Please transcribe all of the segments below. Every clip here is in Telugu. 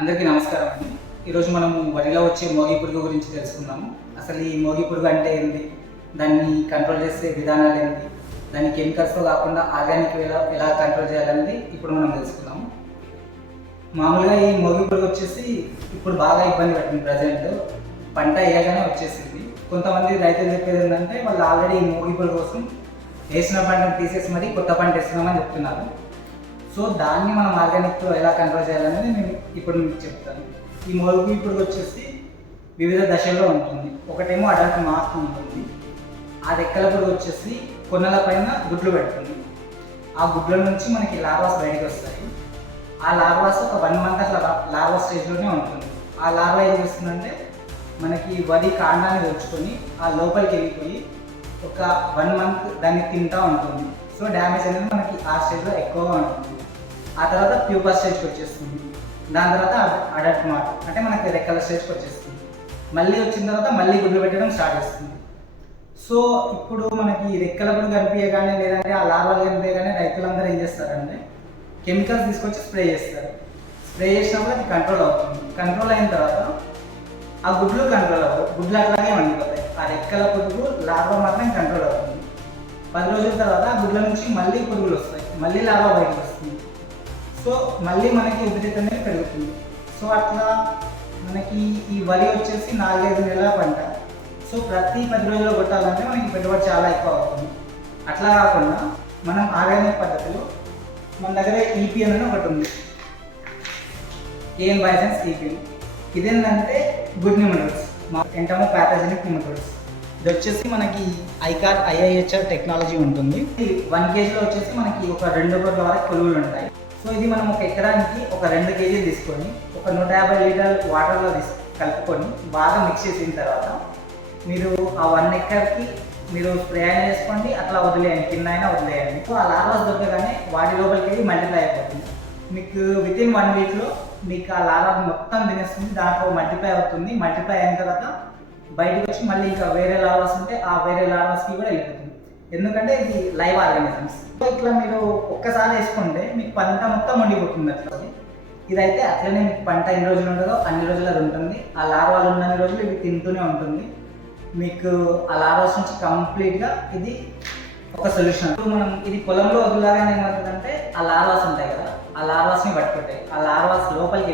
అందరికీ నమస్కారం అండి. ఈరోజు మనము వరిలో వచ్చే మోగి పురుగు గురించి తెలుసుకుందాము. అసలు ఈ మోగి పురుగు అంటే ఏంటి, దాన్ని కంట్రోల్ చేసే విధానాలు ఏంటి, దాన్ని కెమికల్స్తో కాకుండా ఆర్గానిక్ ఎలా కంట్రోల్ చేయాలనేది ఇప్పుడు మనం తెలుసుకుందాము. మామూలుగా ఈ మోగి పురుగు వచ్చేసి ఇప్పుడు బాగా ఇబ్బంది పడుతుంది. ప్రజెంట్ పంట వేయగానే వచ్చేసింది. కొంతమంది రైతులు చెప్పేది ఏంటంటే వాళ్ళు ఆల్రెడీ ఈ మోగి పురుగు కోసం వేసిన పంటను తీసేసి మరీ కొత్త పంట వేస్తున్నామని చెప్తున్నారు. సో దాన్ని మనం ఆర్గానిక్తో ఎలా కంట్రోల్ చేయాలనేది నేను ఇప్పుడు మీకు చెప్తాను. ఈ మోగి పురుగు వచ్చేసి వివిధ దశల్లో ఉంటుంది. ఒకటేమో అడల్ట్ మాత్ ఉంటుంది. ఆ రెక్కల పురుగు వచ్చేసి కొన్నల పైన గుడ్లు పెడుతుంది. ఆ గుడ్ల నుంచి మనకి లార్వాస్ బయటకు వస్తాయి. ఆ లార్వాస్ ఒక 1 month అట్లా లార్వా స్టేజ్లోనే ఉంటుంది. ఆ లార్వా ఏం చేస్తుందంటే మనకి వరి కాండాన్ని తెచ్చుకొని ఆ లోపలికి వెళ్ళిపోయి ఒక 1 month దాన్ని తింటూ ఉంటుంది. సో డ్యామేజ్ అనేది మనకి ఆ స్టేజ్లో ఎక్కువగా ఉంటుంది. ఆ తర్వాత ప్యూపర్ స్టేజ్కి వచ్చేస్తుంది. దాని తర్వాత అడల్ట్ మాత్ అంటే మనకి రెక్కల స్టేజ్కి వచ్చేస్తుంది. మళ్ళీ వచ్చిన తర్వాత మళ్ళీ గుడ్లు పెట్టడం స్టార్ట్ చేస్తుంది. సో ఇప్పుడు మనకి రెక్కల పురుగు కనిపించగానే లేదంటే ఆ లార్వాలు కనిపించగానే రైతులందరూ ఏం చేస్తారంటే కెమికల్స్ తీసుకొచ్చి స్ప్రే చేస్తారు. స్ప్రే చేసినప్పుడు అది కంట్రోల్ అవుతుంది. కంట్రోల్ అయిన తర్వాత ఆ గుడ్లు కంట్రోల్ అవ్వవు. గుడ్లు అట్లాగే వండిపోతాయి. ఆ రెక్కల పురుగు లార్వా మాత్రం కంట్రోల్ అవుతుంది. 10 రోజుల తర్వాత ఆ గుడ్ల నుంచి మళ్ళీ పురుగులు వస్తాయి. మళ్ళీ లార్వా బయటకు వస్తుంది. సో మళ్ళీ మనకి ఉధృతి అనేది పెరుగుతుంది. సో అట్లా మనకి ఈ వరి వచ్చేసి 4-5 నెలల పంట. సో ప్రతి 10 రోజుల్లో కొట్టాలంటే మనకి పెట్టుబడి చాలా ఎక్కువ అవుతుంది. అట్లా కాకుండా మనం ఆర్గానిక్ పద్ధతిలో మన దగ్గర ఈపీఎన్ అని ఒకటి ఉంది. AN బైసెన్స్ EPN. ఇదేంటంటే గుడ్ నిమటోడ్స్, ఎంటమో ప్యాథోజెనిక్ నిమటోడ్స్. ఇది వచ్చేసి మనకి IIHR టెక్నాలజీ ఉంటుంది. 1 kgలో వచ్చేసి మనకి ఒక 2 కోట్ల వరకు పురుగులు ఉంటాయి. సో ఇది మనం ఒక ఎకరానికి ఒక 2 kg తీసుకొని ఒక 150 లీటర్ వాటర్లో కలుపుకొని బాగా మిక్స్ చేసిన తర్వాత మీరు ఆ 1 ఎకర్కి మీరు స్ప్రే అయినా చేసుకోండి, అట్లా వదిలేయండి, కింద అయినా వదిలేయండి. సో ఆ లార్వాస్ దొరకగానే వాటి లోపలికి వెళ్ళి మల్టిప్లై అయిపోతుంది. మీకు వితిన్ 1 వీక్లో మీకు ఆ లార్వా మొత్తం తినేస్తుంది. దాంట్లో మల్టిప్లై అవుతుంది. మల్టిప్లై అయిన తర్వాత బయటకు వచ్చి మళ్ళీ ఇంకా వేరే లార్వాస్ ఉంటే ఆ వేరే లార్వాస్కి కూడా వెళ్ళిపోతుంది. ఎందుకంటే ఇది లైవ్ ఆర్గానిజమ్స్. ఇట్లా మీరు ఒక్కసారి వేసుకుంటే మీకు పంట మొత్తం వండిపోతుంది. అట్లా ఇదైతే అట్లనే మీకు పంట ఎన్ని రోజులు ఉండదో అన్ని రోజులు అది ఉంటుంది. ఆ లార్వాలు ఉన్నన్ని రోజులు ఇవి తింటూనే ఉంటుంది. మీకు ఆ లార్వాస్ నుంచి కంప్లీట్గా ఇది ఒక సొల్యూషన్. మనం ఇది పొలంలో వదిలాగానే ఏమవుతుందంటే ఆ లార్వాస్ ఉంటాయి కదా, ఆ లార్వాస్ని పట్టుకుంటాయి. ఆ లార్వాస్ లోపలికి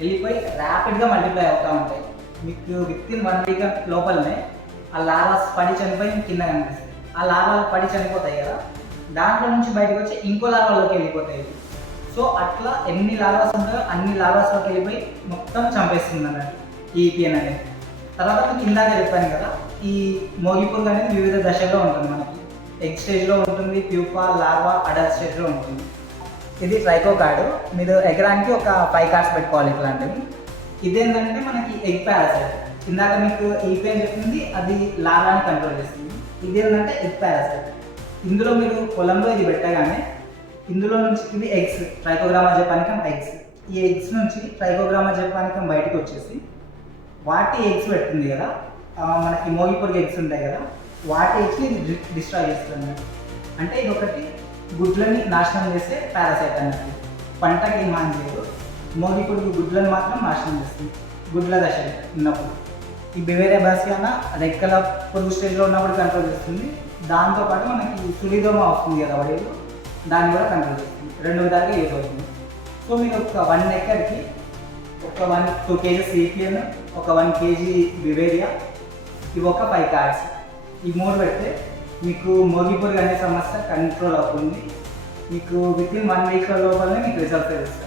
వెళ్ళిపోయి ర్యాపిడ్గా మల్టిప్లై అవుతూ ఉంటాయి. మీకు వితిన్ 1 వీక్ లోపలనే ఆ లార్వాస్ పడి చనిపోయి కింద కనిపిస్తుంది. ఆ లార్వాలు పడి చనిపోతాయి కదా, దాంట్లో నుంచి బయటకు వచ్చి ఇంకో లార్వాలోకి వెళ్ళిపోతాయి. సో అట్లా ఎన్ని లార్వాస్ ఉంటాయో అన్ని లార్వాస్లోకి వెళ్ళిపోయి మొత్తం చంపేస్తుంది అన్నట్టు ఈ ఈపీఎన్ అనేది. తర్వాత మీకు ఇందాక చెప్పాను కదా, ఈ మోగి పురుగు అనేది వివిధ దశల్లో ఉంటుంది. మనకి ఎగ్ స్టేజ్లో ఉంటుంది, ప్యూపా, లార్వా, అడల్ట్ స్టేజ్లో ఉంటుంది. ఇది ట్రైకో కార్డు. మీరు ఎకరానికి ఒక 5 కార్డ్స్ పెట్టుకోవాలి ఇట్లాంటివి. ఇదేంటంటే మనకి ఎగ్ పారాసైట్. ఇందాక మీకు ఈపీఎన్ చెప్పింది అది లార్వాని కంట్రోల్ చేస్తుంది. ఇదేంటంటే ఎగ్ పారాసైట్. ఇందులో మీరు పొలంలో ఇది పెట్టగానే ఇందులో నుంచి ఇవి ఎగ్స్, ట్రైకోగ్రామా జపానికం ఎగ్స్. ఈ ఎగ్స్ నుంచి ట్రైకోగ్రామా జపానికం బయటకు వచ్చేసి వాటి ఎగ్స్ పెడుతుంది కదా, మనకి మోగి పురుగు ఎగ్స్ ఉంటాయి కదా, వాటి ఎగ్స్ని ఇది డిస్ట్రాయ్ చేస్తుంది. అంటే ఇది ఒకటి గుడ్లని నాశనం చేసే పారాసైట్ అన్నట్టు. పంటకి ఏం హాని చేయదు. మోగి పురుగు గుడ్లను మాత్రం నాశనం చేస్తుంది గుడ్ల దశ ఉన్నప్పుడు. ఈ బివేరియా బాసియానా రెక్కల పురుగు స్టేజ్లో ఉన్నప్పుడు కంట్రోల్ చేస్తుంది. దాంతోపాటు మనకి సులిదోమ వస్తుంది కదా వడిలో, దాన్ని కూడా కంట్రోల్ చేస్తుంది. 2 విధాలుగా యూజ్ అవుతుంది. సో మీరు ఒక 1 ఎకర్కి ఒక 2 kg ఈపీఎన్, ఒక 1 kg బివేరియా, ఇవి ఒక 5 కార్డ్స్, ఈ 3 పెడితే మీకు మోగి పురుగు అనే సమస్య కంట్రోల్ అవుతుంది. మీకు వితిన్ 1 వీక్ లోపలనే మీకు రిజల్ట్ తెలుస్తుంది.